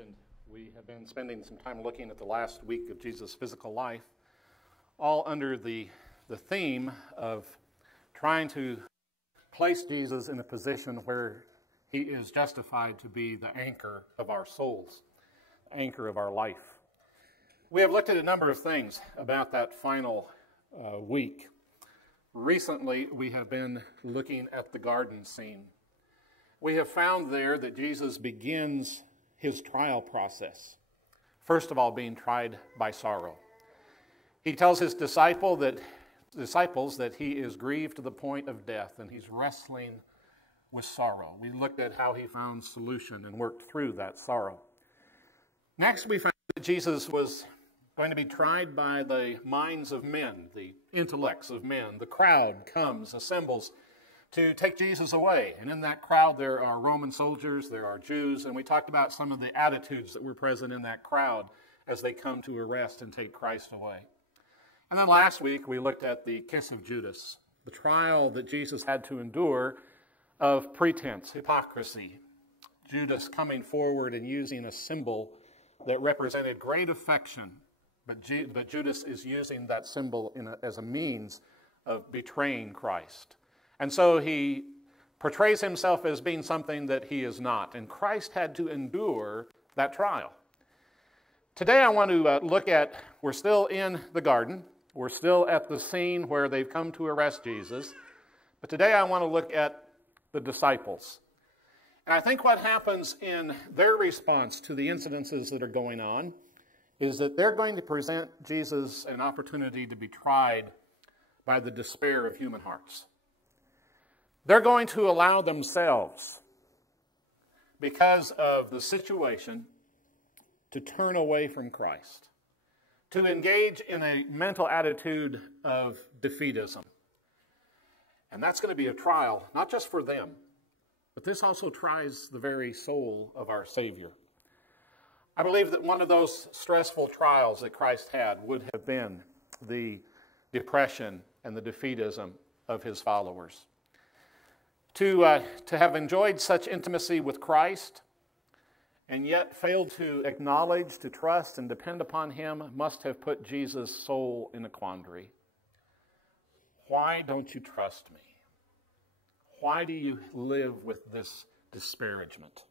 mentioned, we have been spending some time looking at the last week of Jesus' physical life, all under the theme of trying to place Jesus in a position where he is justified to be the anchor of our souls, the anchor of our life. We have looked at a number of things about that final week. Recently, we have been looking at the garden scene. We have found there that Jesus begins his trial process, first of all being tried by sorrow. He tells his disciples that he is grieved to the point of death, and he's wrestling with sorrow. We looked at how he found solution and worked through that sorrow. Next, we found that Jesus was going to be tried by the minds of men, the intellects of men. The crowd assembles to take Jesus away. And in that crowd, there are Roman soldiers, there are Jews, and we talked about some of the attitudes that were present in that crowd as they come to arrest and take Christ away. And then last week, we looked at the kiss of Judas, the trial that Jesus had to endure of pretense, hypocrisy. Judas coming forward and using a symbol that represented great affection, but Judas is using that symbol as a means of betraying Christ. And so he portrays himself as being something that he is not. And Christ had to endure that trial. Today I want to look at, we're still in the garden. We're still at the scene where they've come to arrest Jesus. But today I want to look at the disciples. And I think what happens in their response to the incidences that are going on is that they're going to present Jesus an opportunity to be tried by the despair of human hearts. They're going to allow themselves, because of the situation, to turn away from Christ, to engage in a mental attitude of defeatism. And that's going to be a trial, not just for them, but this also tries the very soul of our Savior. I believe that one of those stressful trials that Christ had would have been the depression and the defeatism of his followers. To have enjoyed such intimacy with Christ and yet failed to acknowledge, to trust, and depend upon him must have put Jesus' soul in a quandary. Why don't you trust me? Why do you live with this disparagement?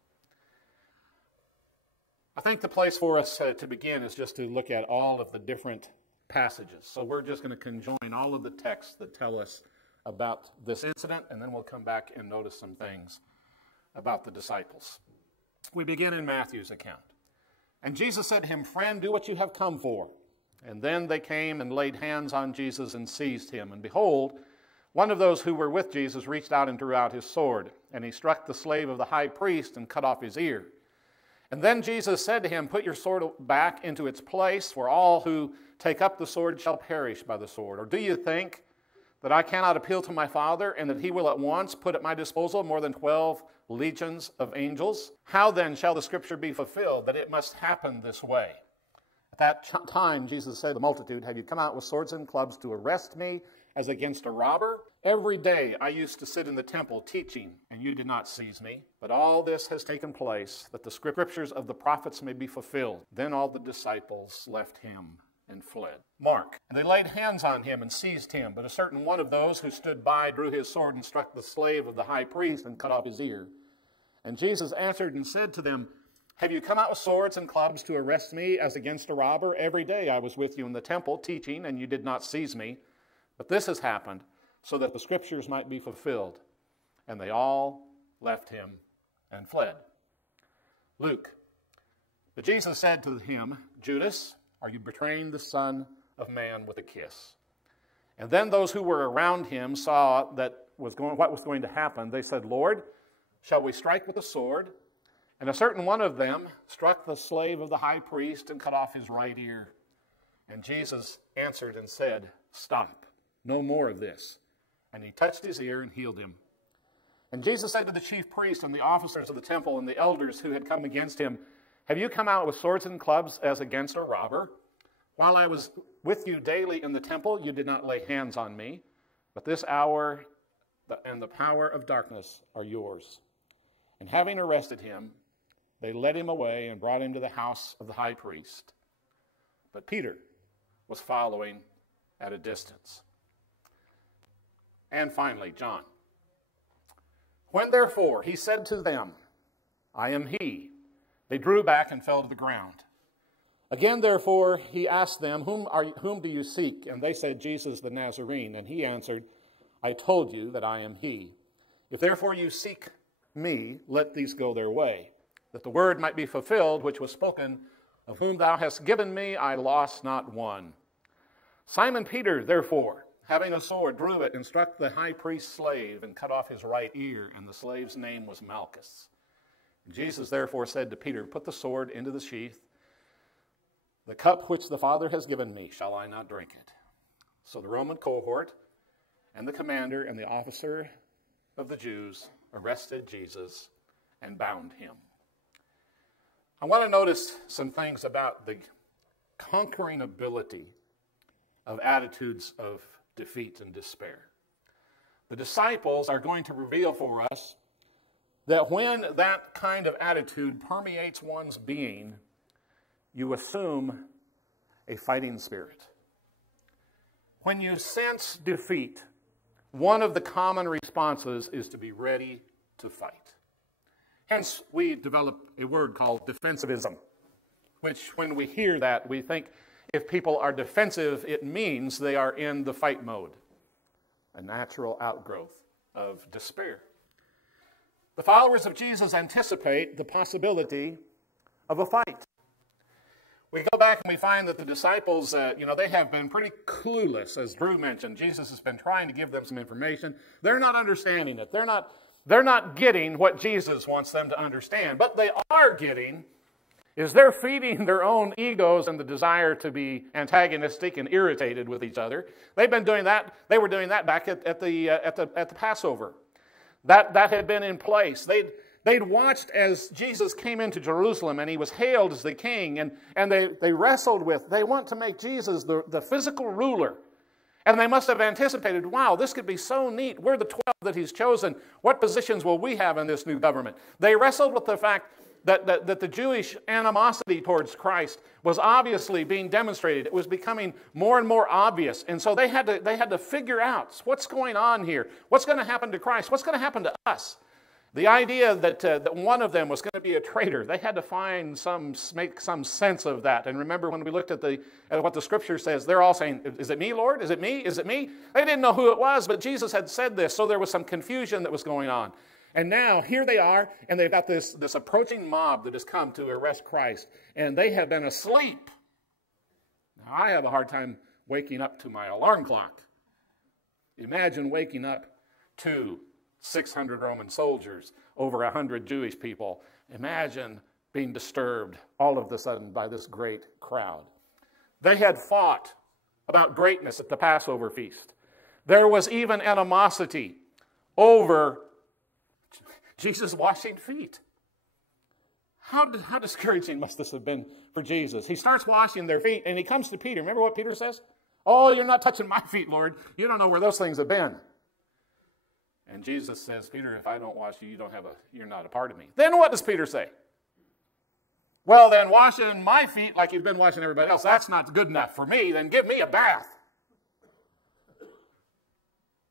I think the place for us to begin is just to look at all of the different passages. So we're just going to conjoin all of the texts that tell us about this incident, and then we'll come back and notice some things about the disciples. We begin in Matthew's account. And Jesus said to him, "Friend, do what you have come for." And then they came and laid hands on Jesus and seized him. And behold, one of those who were with Jesus reached out and drew out his sword, and he struck the slave of the high priest and cut off his ear. And then Jesus said to him, "Put your sword back into its place, for all who take up the sword shall perish by the sword. Or do you think that I cannot appeal to my Father, and that he will at once put at my disposal more than 12 legions of angels? How then shall the scripture be fulfilled, that it must happen this way?" At that time, Jesus said to the multitude, "Have you come out with swords and clubs to arrest me as against a robber? Every day I used to sit in the temple teaching, and you did not seize me. But all this has taken place, that the scriptures of the prophets may be fulfilled." Then all the disciples left him and fled. Mark. And they laid hands on him and seized him. But a certain one of those who stood by drew his sword and struck the slave of the high priest and cut off his ear. And Jesus answered and said to them, "Have you come out with swords and clubs to arrest me as against a robber? Every day I was with you in the temple teaching, and you did not seize me. But this has happened so that the scriptures might be fulfilled." And they all left him and fled. Luke. But Jesus said to him, "Judas, are you betraying the Son of Man with a kiss?" And then those who were around him saw what was going to happen. They said, "Lord, shall we strike with the sword?" And a certain one of them struck the slave of the high priest and cut off his right ear. And Jesus answered and said, "Stop, no more of this." And he touched his ear and healed him. And Jesus said to the chief priests and the officers of the temple and the elders who had come against him, "Have you come out with swords and clubs as against a robber? While I was with you daily in the temple, you did not lay hands on me. But this hour and the power of darkness are yours." And having arrested him, they led him away and brought him to the house of the high priest. But Peter was following at a distance. And finally, John. When therefore he said to them, I am he, they drew back and fell to the ground. Again, therefore, he asked them, whom do you seek? And they said, Jesus the Nazarene. And he answered, I told you that I am he. If therefore you seek me, let these go their way, that the word might be fulfilled, which was spoken, of whom thou hast given me, I lost not one. Simon Peter, therefore, having a sword, drew it and struck the high priest's slave and cut off his right ear, and the slave's name was Malchus. Jesus therefore said to Peter, put the sword into the sheath. The cup which the Father has given me, shall I not drink it? So the Roman cohort and the commander and the officer of the Jews arrested Jesus and bound him. I want to notice some things about the conquering ability of attitudes of defeat and despair. The disciples are going to reveal for us that when that kind of attitude permeates one's being, you assume a fighting spirit. When you sense defeat, one of the common responses is to be ready to fight. Hence, we develop a word called defensivism, which when we hear that, we think if people are defensive, it means they are in the fight mode, a natural outgrowth of despair. The followers of Jesus anticipate the possibility of a fight. We go back and we find that the disciples, they have been pretty clueless, as Drew mentioned. Jesus has been trying to give them some information. They're not understanding it. They're not getting what Jesus wants them to understand. But they are getting is they're feeding their own egos and the desire to be antagonistic and irritated with each other. They've been doing that. They were doing that back at the Passover. That had been in place. They'd watched as Jesus came into Jerusalem and he was hailed as the king, and they wrestled with, they want to make Jesus the physical ruler. And they must have anticipated, wow, this could be so neat. We're the 12 that he's chosen. What positions will we have in this new government? They wrestled with the fact that the Jewish animosity towards Christ was obviously being demonstrated. It was becoming more and more obvious. And so they had to figure out what's going on here. What's going to happen to Christ? What's going to happen to us? The idea that one of them was going to be a traitor, they had to make some sense of that. And remember when we looked at what the Scripture says, they're all saying, is it me, Lord? Is it me? Is it me? They didn't know who it was, but Jesus had said this, so there was some confusion that was going on. And now here they are, and they've got this approaching mob that has come to arrest Christ, and they have been asleep. Now, I have a hard time waking up to my alarm clock. Imagine waking up to 600 Roman soldiers, over 100 Jewish people. Imagine being disturbed all of a sudden by this great crowd. They had fought about greatness at the Passover feast. There was even animosity over Jesus washing feet. How discouraging must this have been for Jesus? He starts washing their feet, and he comes to Peter. Remember what Peter says? Oh, you're not touching my feet, Lord. You don't know where those things have been. And Jesus says, Peter, if I don't wash you, you're not a part of me. Then what does Peter say? Well, then washing my feet like you've been washing everybody else, that's not good enough for me. Then give me a bath.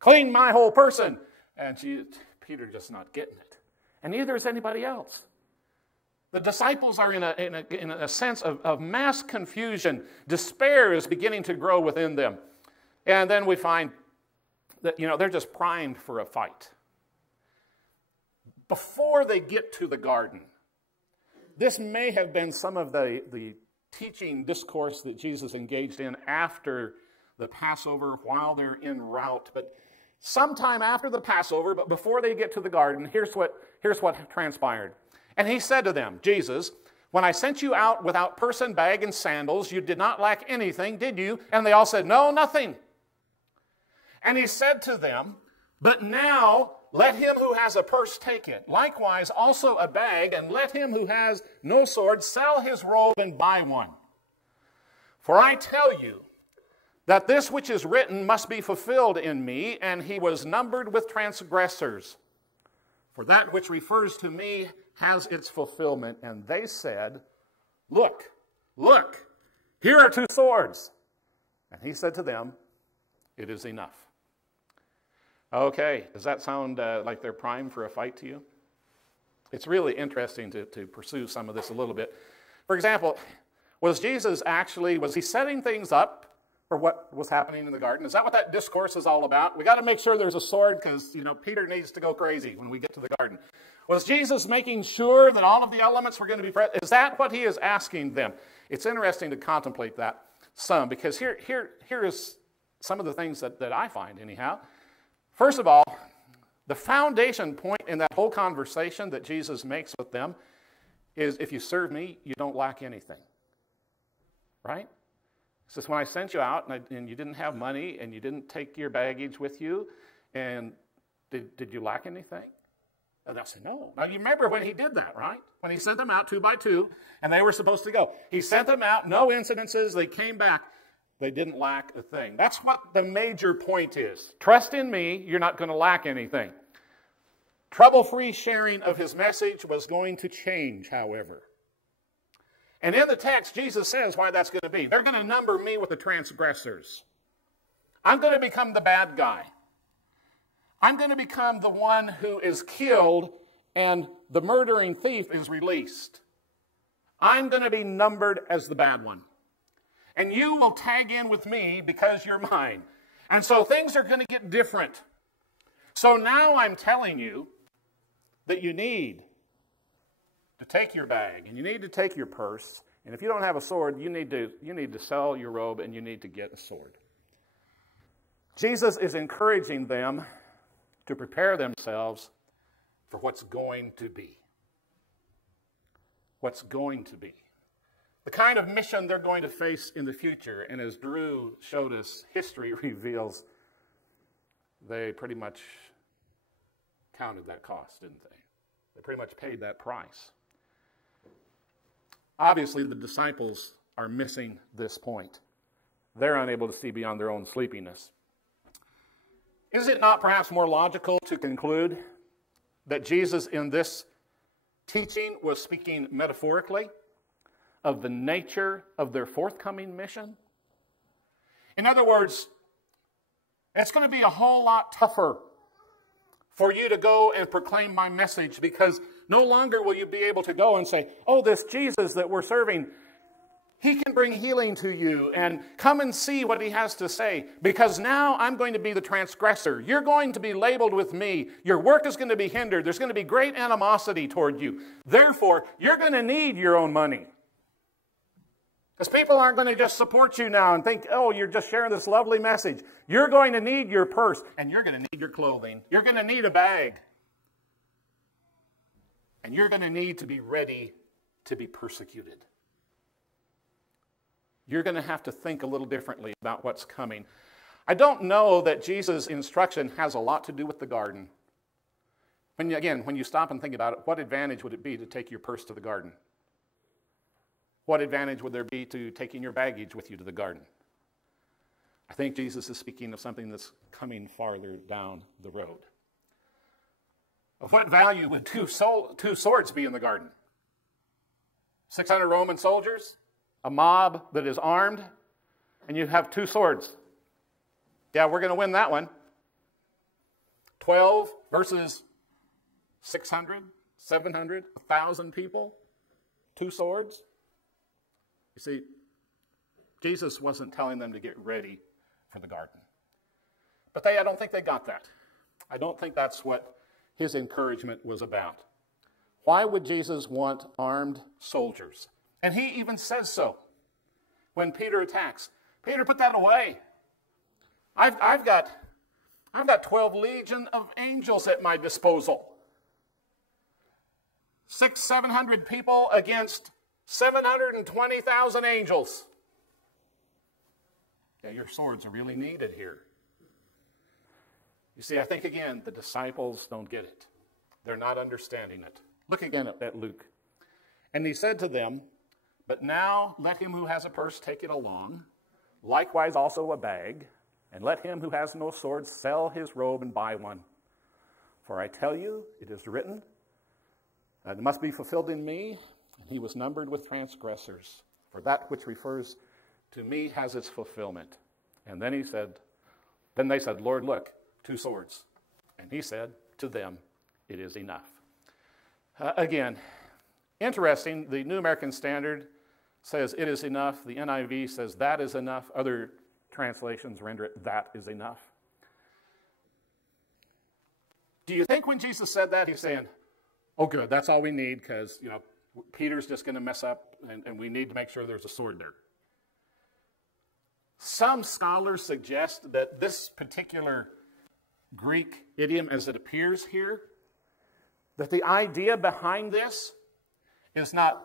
Clean my whole person. And Peter just not getting it. And neither is anybody else. The disciples are in a sense of mass confusion. Despair is beginning to grow within them. And then we find that, they're just primed for a fight. Before they get to the garden, this may have been some of the teaching discourse that Jesus engaged in after the Passover while they're en route. But sometime after the Passover, but before they get to the garden, here's what transpired. And he said to them, Jesus, when I sent you out without person, bag, and sandals, you did not lack anything, did you? And they all said, no, nothing. And he said to them, but now let him who has a purse take it. Likewise also a bag, and let him who has no sword sell his robe and buy one. For I tell you that this which is written must be fulfilled in me, and he was numbered with transgressors. For that which refers to me has its fulfillment. And they said, look, look, here are 2 swords. And he said to them, it is enough. Okay, does that sound like they're primed for a fight to you? It's really interesting to pursue some of this a little bit. For example, was he setting things up for what was happening in the garden? Is that what that discourse is all about? We got to make sure there's a sword because, Peter needs to go crazy when we get to the garden. Was Jesus making sure that all of the elements were going to be present? Is that what he is asking them? It's interesting to contemplate that some, because here is some of the things that I find anyhow. First of all, the foundation point in that whole conversation that Jesus makes with them is, if you serve me, you don't lack anything. Right? He says, when I sent you out and you didn't have money and you didn't take your baggage with you, and did you lack anything? And they'll say, no. Now, you remember when he did that, right? When he sent them out 2 by 2, and they were supposed to go. He sent them out, no incidences, they came back. They didn't lack a thing. That's what the major point is. Trust in me, you're not going to lack anything. Trouble-free sharing of his message was going to change, however. And in the text, Jesus says why that's going to be. They're going to number me with the transgressors. I'm going to become the bad guy. I'm going to become the one who is killed and the murdering thief is released. I'm going to be numbered as the bad one. And you will tag in with me because you're mine. And so things are going to get different. So now I'm telling you that you need to take your bag and you need to take your purse. And if you don't have a sword, you need to sell your robe and you need to get a sword. Jesus is encouraging them to prepare themselves for what's going to be. What's going to be. The kind of mission they're going to face in the future. And as Drew showed us, history reveals they pretty much counted that cost, didn't they? They pretty much paid that price. Obviously, the disciples are missing this point. They're unable to see beyond their own sleepiness. Is it not perhaps more logical to conclude that Jesus in this teaching was speaking metaphorically of the nature of their forthcoming mission? In other words, it's going to be a whole lot tougher for you to go and proclaim my message, because no longer will you be able to go and say, oh, this Jesus that we're serving, he can bring healing to you, and come and see what he has to say, because now I'm going to be the transgressor. You're going to be labeled with me. Your work is going to be hindered. There's going to be great animosity toward you. Therefore, you're going to need your own money. Because people aren't going to just support you now and think, oh, you're just sharing this lovely message. You're going to need your purse, and you're going to need your clothing. You're going to need a bag. And you're going to need to be ready to be persecuted. You're going to have to think a little differently about what's coming. I don't know that Jesus' instruction has a lot to do with the garden. When you stop and think about it, what advantage would it be to take your purse to the garden? What advantage would there be to taking your baggage with you to the garden? I think Jesus is speaking of something that's coming farther down the road. Of what value would two swords be in the garden? 600 Roman soldiers, a mob that is armed, and you have 2 swords. Yeah, we're going to win that one. 12 versus 600, 700, 1,000 people, 2 swords. You see, Jesus wasn't telling them to get ready for the garden. But I don't think they got that. I don't think that's what his encouragement was about. Why would Jesus want armed soldiers? And he even says so when Peter attacks. Peter, put that away. I've got 12 legion of angels at my disposal. 700 people against 720,000 angels. Yeah, your swords are really needed here. You see, I think again, the disciples don't get it. They're not understanding it. Look again at Luke. And he said to them, but now let him who has a purse take it along, likewise also a bag, and let him who has no sword sell his robe and buy one. For I tell you, it is written, It must be fulfilled in me. And he was numbered with transgressors. For that which refers to me has its fulfillment. And then they said, Lord, look, 2 swords. And he said to them, it is enough. Again, interesting, the New American Standard says it is enough. The NIV says that is enough. Other translations render it that is enough. Do you think when Jesus said that, he's saying, oh, good, that's all we need because, Peter's just going to mess up and we need to make sure there's a sword there? Some scholars suggest that this particular Greek idiom as it appears here, that the idea behind this is not,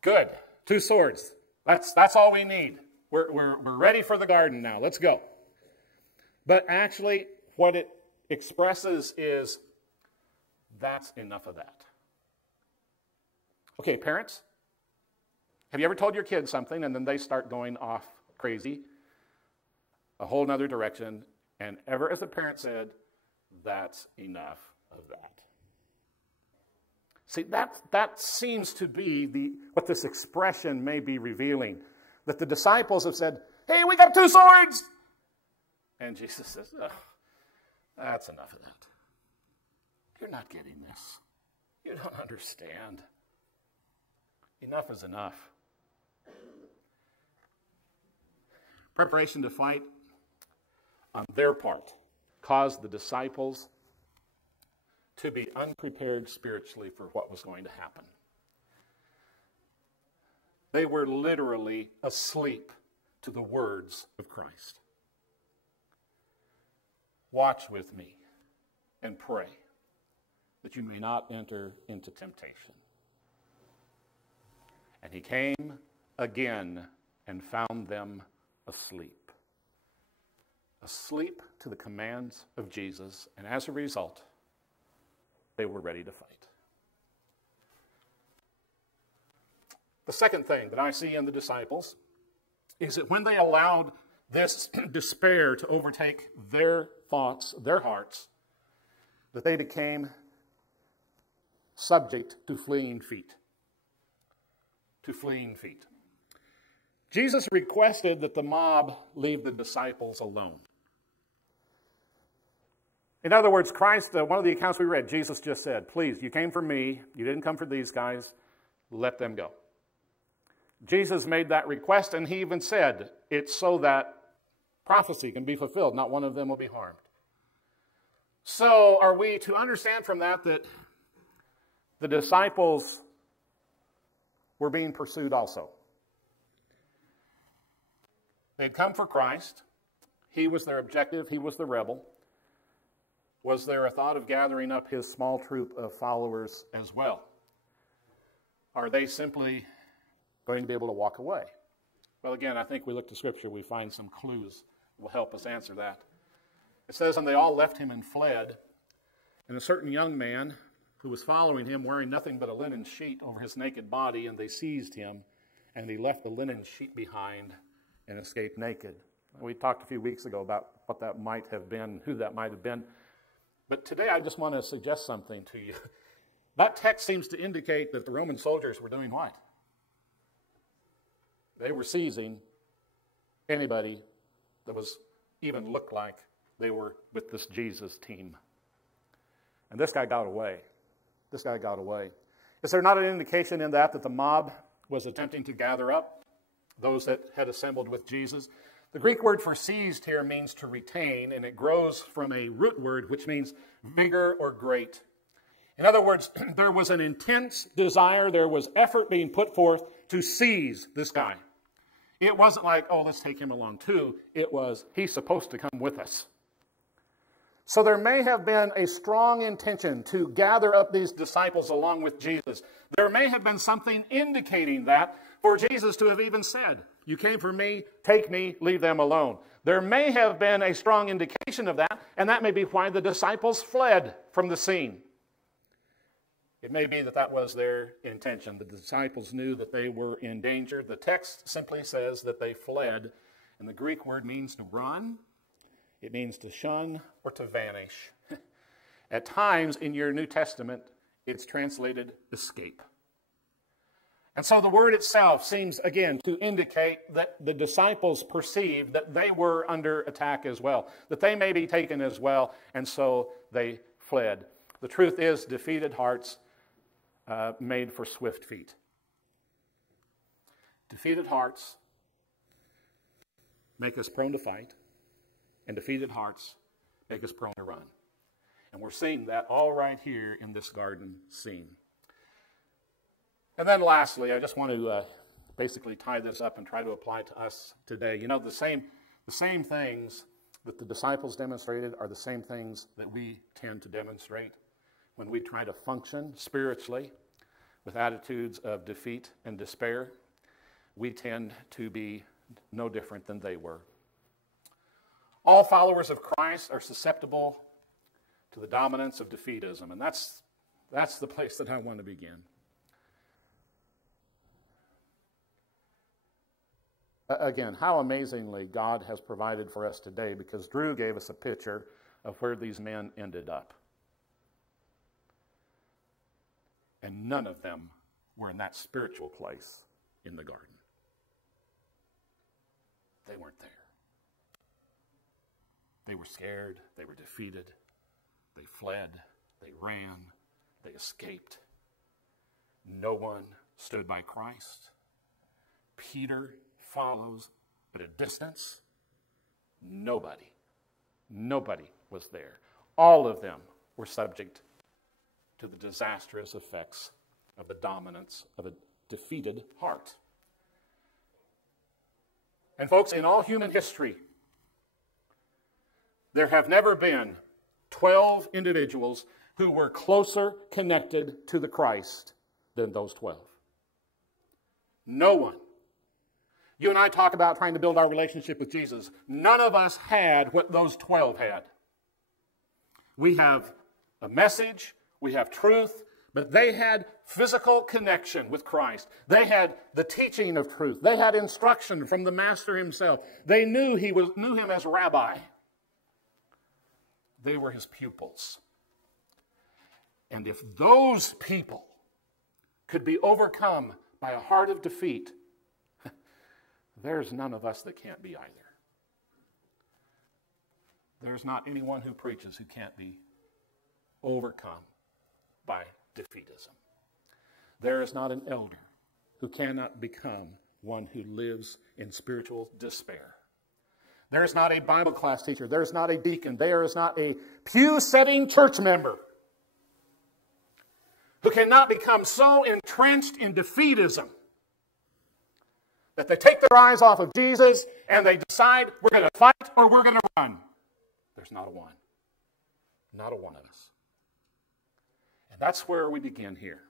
good, 2 swords. That's all we need. We're ready for the garden now. Let's go. But actually, what it expresses is that's enough of that. Okay, parents, have you ever told your kids something and then they start going off crazy, a whole nother direction, and ever as a parent said, that's enough of that? See, that seems to be what this expression may be revealing. That the disciples have said, hey, we got 2 swords! And Jesus says, oh, that's enough of that. You're not getting this. You don't understand. Enough is enough. Preparation to fight on their part caused the disciples to be unprepared spiritually for what was going to happen. They were literally asleep to the words of Christ. Watch with me and pray that you may not enter into temptation. And he came again and found them asleep. Asleep to the commands of Jesus, and as a result, they were ready to fight. The second thing that I see in the disciples is that when they allowed this despair to overtake their thoughts, their hearts, that they became subject to fleeing feet. To fleeing feet. Jesus requested that the mob leave the disciples alone. In other words, Christ, one of the accounts we read, Jesus just said, please, you came for me, you didn't come for these guys, let them go. Jesus made that request, and he even said, it's so that prophecy can be fulfilled, not one of them will be harmed. So are we to understand from that the disciples were being pursued also? They'd come for Christ. He was their objective. He was the rebel. Was there a thought of gathering up his small troop of followers as well? Are they simply going to be able to walk away? Well, again, I think we look to Scripture, we find some clues that will help us answer that. It says, and they all left him and fled, and a certain young man who was following him, wearing nothing but a linen sheet over his naked body, and they seized him, and he left the linen sheet behind and escaped naked. We talked a few weeks ago about what that might have been, who that might have been. But today I just want to suggest something to you. That text seems to indicate that the Roman soldiers were doing what? They were seizing anybody that was even looked like they were with this Jesus team. And this guy got away. This guy got away. Is there not an indication in that the mob was attempting to gather up those that had assembled with Jesus? The Greek word for seized here means to retain, and it grows from a root word which means vigor or great. In other words, there was an intense desire, there was effort being put forth to seize this guy. It wasn't like, oh, let's take him along too. It was, he's supposed to come with us. So there may have been a strong intention to gather up these disciples along with Jesus. There may have been something indicating that for Jesus to have even said, you came for me, take me, leave them alone. There may have been a strong indication of that, and that may be why the disciples fled from the scene. It may be that that was their intention. The disciples knew that they were in danger. The text simply says that they fled, and the Greek word means to run. It means to shun or to vanish. At times in your New Testament, It's translated escape. And so the word itself seems, again, to indicate that the disciples perceived that they were under attack as well, that they may be taken as well, and so they fled. The truth is, defeated hearts made for swift feet. Defeated hearts make us prone to fight, and defeated hearts make us prone to run. And we're seeing that all right here in this garden scene. And then lastly, I just want to basically tie this up and try to apply to us today. You know, the same things that the disciples demonstrated are the same things that we tend to demonstrate when we try to function spiritually with attitudes of defeat and despair. We tend to be no different than they were. All followers of Christ are susceptible to the dominance of defeatism, and that's the place that I want to begin. Again, how amazingly God has provided for us today, because Drew gave us a picture of where these men ended up. And none of them were in that spiritual place in the garden. They weren't there. They were scared. They were defeated. They fled. They ran. They escaped. No one stood by Christ. Peter follows at a distance. Nobody was there. All of them were subject to the disastrous effects of the dominance of a defeated heart. And folks, in all human history, there have never been 12 individuals who were closer connected to the Christ than those 12. No one. You and I talk about trying to build our relationship with Jesus. None of us had what those 12 had. We have a message, we have truth, but they had physical connection with Christ. They had the teaching of truth. They had instruction from the Master himself. They knew him as rabbi. They were his pupils. And if those people could be overcome by a heart of defeat, there's none of us that can't be either. There's not anyone who preaches who can't be overcome by defeatism. There is not an elder who cannot become one who lives in spiritual despair. There is not a Bible class teacher. There is not a deacon. There is not a pew-setting church member who cannot become so entrenched in defeatism that they take their eyes off of Jesus and they decide we're going to fight or we're going to run. There's not a one. Not a one of us. And that's where we begin here.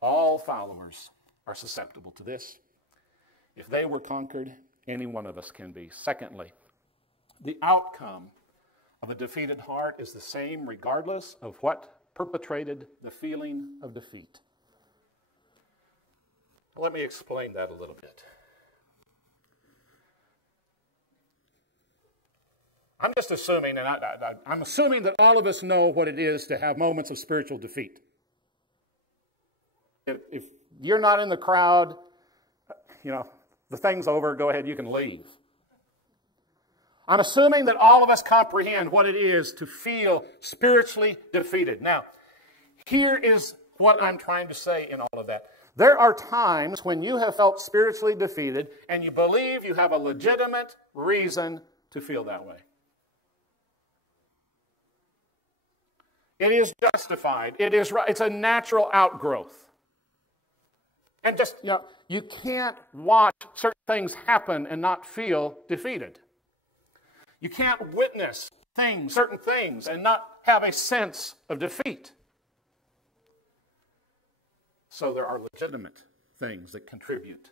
All followers are susceptible to this. If they were conquered, any one of us can be. Secondly, the outcome of a defeated heart is the same regardless of what perpetrated the feeling of defeat. Let me explain that a little bit. I'm just assuming, and I'm assuming that all of us know what it is to have moments of spiritual defeat. If you're not in the crowd, the thing's over, go ahead, you can leave. I'm assuming that all of us comprehend what it is to feel spiritually defeated. Now, here is what I'm trying to say in all of that. There are times when you have felt spiritually defeated and you believe you have a legitimate reason to feel that way. It is justified. It is right. It's a natural outgrowth. And just, you can't watch certain things happen and not feel defeated. You can't witness certain things, and not have a sense of defeat. So there are legitimate things that contribute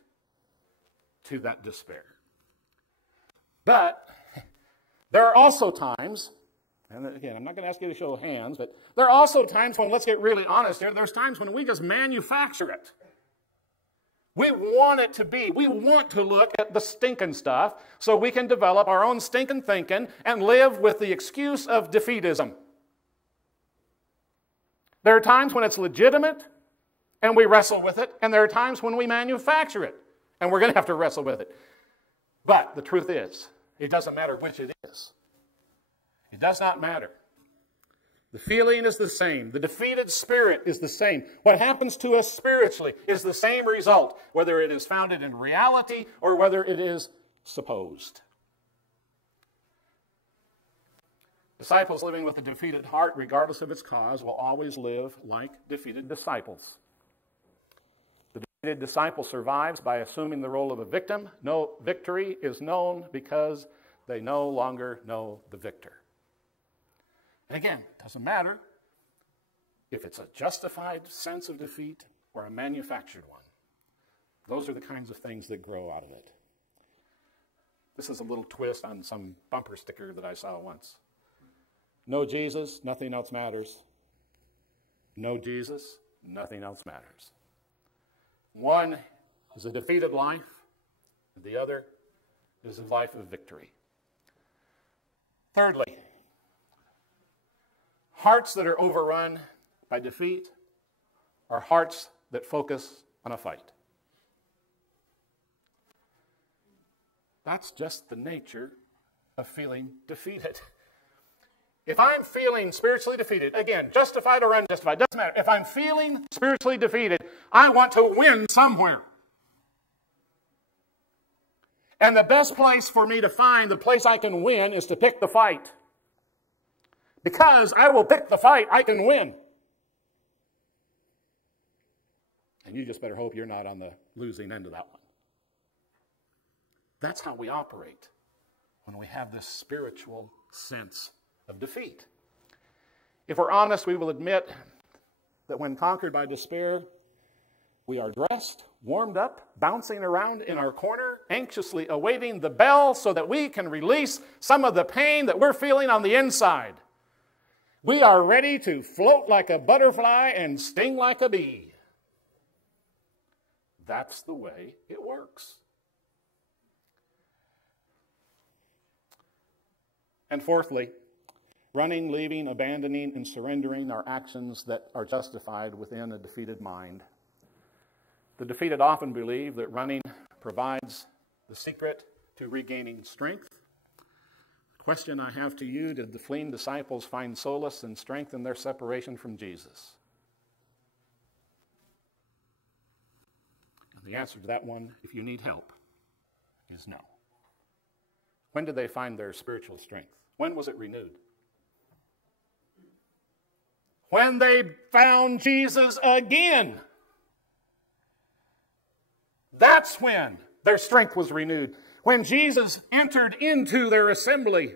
to that despair. But there are also times, and again, I'm not going to ask you to show hands, but there are also times when, let's get really honest here, there's times when we just manufacture it. We want it to be. We want to look at the stinking stuff so we can develop our own stinking thinking and live with the excuse of defeatism. There are times when it's legitimate and we wrestle with it, and there are times when we manufacture it and we're going to have to wrestle with it. But the truth is, it doesn't matter which it is. It does not matter. The feeling is the same. The defeated spirit is the same. What happens to us spiritually is the same result, whether it is founded in reality or whether it is supposed. Disciples living with a defeated heart, regardless of its cause, will always live like defeated disciples. The defeated disciple survives by assuming the role of a victim. No victory is known because they no longer know the victor. And again, it doesn't matter if it's a justified sense of defeat or a manufactured one. Those are the kinds of things that grow out of it. This is a little twist on some bumper sticker that I saw once. No Jesus, nothing else matters. No Jesus, nothing else matters. One is a defeated life, and the other is a life of victory. Thirdly, hearts that are overrun by defeat are hearts that focus on a fight. That's just the nature of feeling defeated. If I'm feeling spiritually defeated, again, justified or unjustified, doesn't matter. If I'm feeling spiritually defeated, I want to win somewhere. And the best place for me to find the place I can win is to pick the fight. Because I will pick the fight I can win. And you just better hope you're not on the losing end of that one. That's how we operate when we have this spiritual sense of defeat. If we're honest, we will admit that when conquered by despair, we are dressed, warmed up, bouncing around in our corner, anxiously awaiting the bell so that we can release some of the pain that we're feeling on the inside. We are ready to float like a butterfly and sting like a bee. That's the way it works. And fourthly, running, leaving, abandoning, and surrendering are actions that are justified within a defeated mind. The defeated often believe that running provides the secret to regaining strength. The question I have to you, did the fleeing disciples find solace and strength in their separation from Jesus? And the answer to that one, if you need help, is no. When did they find their spiritual strength? When was it renewed? When they found Jesus again. That's when their strength was renewed. When Jesus entered into their assembly,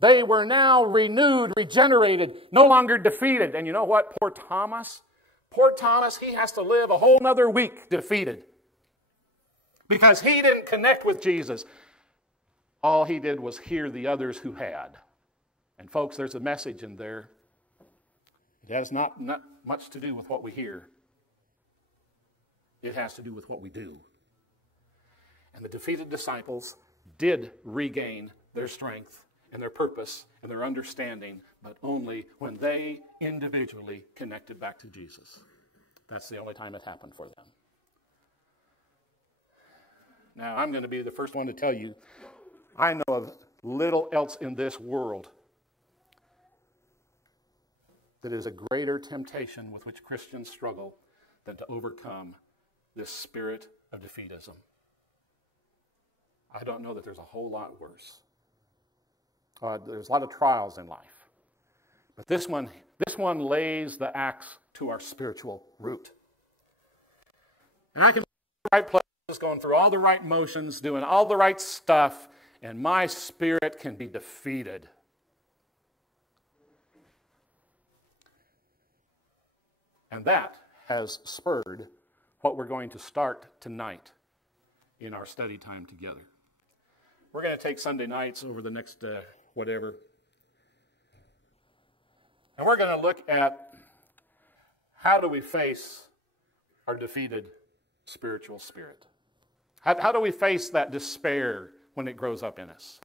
they were now renewed, regenerated, no longer defeated. And you know what? Poor Thomas, he has to live a whole nother week defeated. Because he didn't connect with Jesus. All he did was hear the others who had. And folks, there's a message in there. It has not much to do with what we hear. It has to do with what we do. And the defeated disciples did regain their strength and their purpose and their understanding, but only when they individually connected back to Jesus. That's the only time it happened for them. Now, I'm going to be the first one to tell you, I know of little else in this world that is a greater temptation with which Christians struggle than to overcome this spirit of defeatism. I don't know that there's a whole lot worse. There's a lot of trials in life. But this one lays the axe to our spiritual root. And I can be in the right places, going through all the right motions, doing all the right stuff, and my spirit can be defeated. And that has spurred what we're going to start tonight in our study time together. We're going to take Sunday nights over the next whatever. And we're going to look at how do we face our defeated spiritual spirit. How do we face that despair when it grows up in us?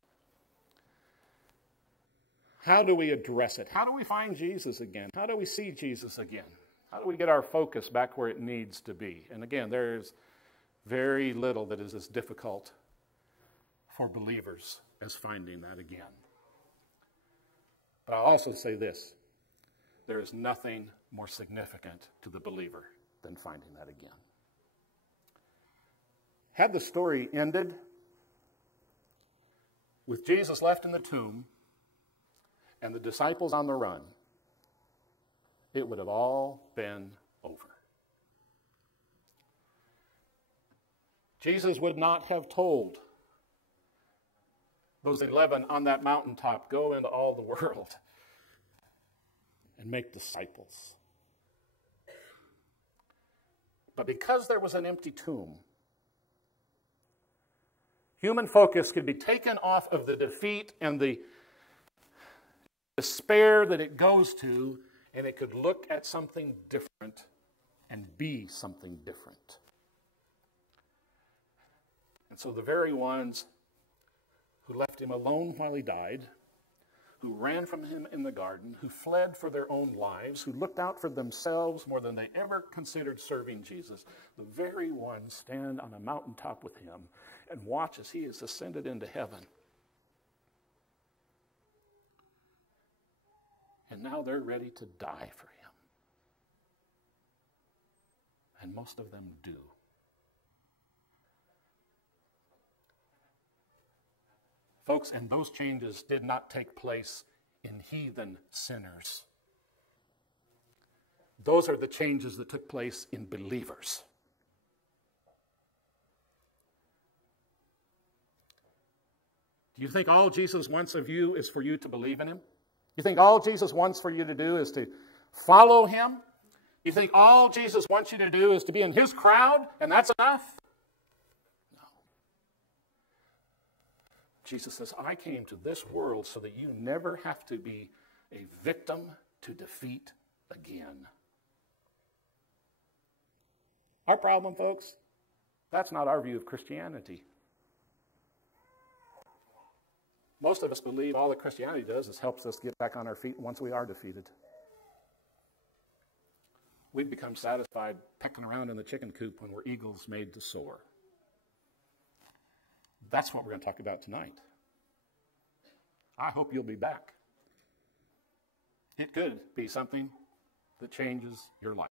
How do we address it? How do we find Jesus again? How do we see Jesus again? How do we get our focus back where it needs to be? And again, there's very little that is as difficult for believers as finding that again. But I'll also say this. There is nothing more significant to the believer than finding that again. Had the story ended with Jesus left in the tomb and the disciples on the run, it would have all been over. Jesus would not have told those 11 on that mountaintop, go into all the world and make disciples. But because there was an empty tomb, human focus could be taken off of the defeat and the despair that it goes to, and it could look at something different and be something different. And so the very ones who left him alone while he died, who ran from him in the garden, who fled for their own lives, who looked out for themselves more than they ever considered serving Jesus, the very ones stand on a mountaintop with him and watch as he is ascended into heaven. And now they're ready to die for him. And most of them do. Folks, and those changes did not take place in heathen sinners. Those are the changes that took place in believers. Do you think all Jesus wants of you is for you to believe in him? You think all Jesus wants for you to do is to follow him? You think all Jesus wants you to do is to be in his crowd and that's enough? No. Jesus says, I came to this world so that you never have to be a victim to defeat again. Our problem, folks, that's not our view of Christianity. Most of us believe all that Christianity does is helps us get back on our feet once we are defeated. We've become satisfied pecking around in the chicken coop when we're eagles made to soar. That's what we're going to talk about tonight. I hope you'll be back. It could be something that changes your life.